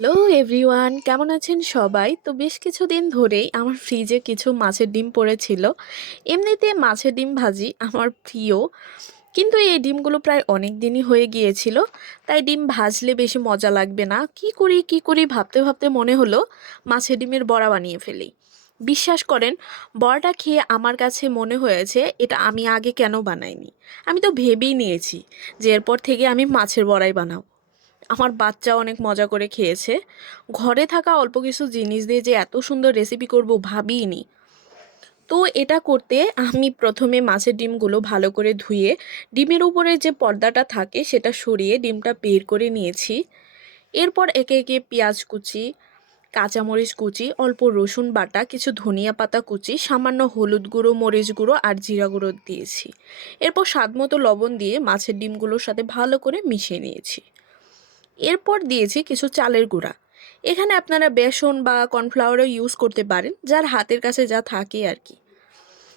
Hello everyone কেমন আছেন সবাই? তো বেশ কিছুদিন ধরেই আমার ফ্রিজে কিছু মাছের ডিম পড়েছিল। এমনিতে মাছের ডিম ভাজি আমার প্রিয়। কিন্তু এই ডিমগুলো প্রায় অনেক দিনই হয়ে গিয়েছিল। তাই ডিম ভাজলে বেশি মজা লাগবে না। কি করি কি করি ভাবতে ভাবতে মনে হলো, মাছের ডিমের বড়া বানিয়ে ফেলি। বিশ্বাস করেন, বড়াটা খেয়ে আমার কাছে মনে হয়েছে, এটা আমি আগে কেন বানাইনি? আমি তো ভেবেই নিয়েছি যে এরপর থেকে আমি মাছের বড়াই বানাবো। আমার বাচ্চা অনেক মজা করে খেয়েছে। ঘরে থাকা অল্প কিছু জিনিস দিয়ে যে এত সুন্দর রেসিপি করব ভাবিনি তো এটা করতে আমি প্রথমে মাছের ডিমগুলো ভালো করে ধুয়ে, ডিমের উপরে যে পর্দাটা থাকে সেটা সরিয়ে ডিমটা বের করে নিয়েছি। এরপর একে একে পেঁয়াজ কুচি, কাঁচামরিচ কুচি, অল্প রসুন বাটা, কিছু ধনিয়া পাতা কুচি, সামান্য হলুদ গুঁড়ো, মরিচ গুঁড়ো আর জিরা গুঁড়ো দিয়েছি। এরপর স্বাদ মতো লবণ দিয়ে মাছের ডিমগুলোর সাথে ভালো করে মিশিয়ে নিয়েছি। এরপর দিয়েছি কিছু চালের গুঁড়া। এখানে আপনারা বেসন বা কর্নফ্লাওয়ারও ইউজ করতে পারেন, যার হাতের কাছে যা থাকে আর কি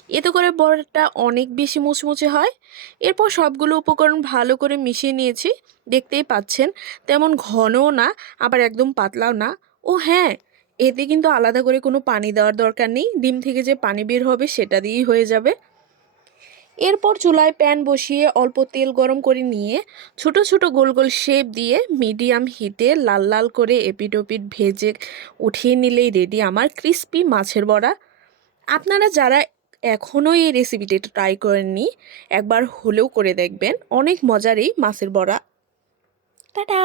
এতে করে বড়াটা অনেক বেশি মুচমুচে হয়। এরপর সবগুলো উপকরণ ভালো করে মিশিয়ে নিয়েছি, দেখতেই পাচ্ছেন, তেমন ঘনও না, আবার একদম পাতলাও না। ও হ্যাঁ এতে কিন্তু আলাদা করে কোনো পানি দেওয়ার দরকার নেই, ডিম থেকে যে পানি বের হবে সেটা দিয়েই হয়ে যাবে। এরপর চুলায় প্যান বসিয়ে অল্প তেল গরম করে নিয়ে ছোট ছোট গোল গোল শেপ দিয়ে মিডিয়াম হিটে লাল লাল করে এপিট ওপিট ভেজে উঠিয়ে নিলেই রেডি আমার ক্রিস্পি মাছের বড়া। আপনারা যারা এখনও এই রেসিপিটি ট্রাই করেননি, একবার হলেও করে দেখবেন, অনেক মজার এই মাছের বড়া। টাটা!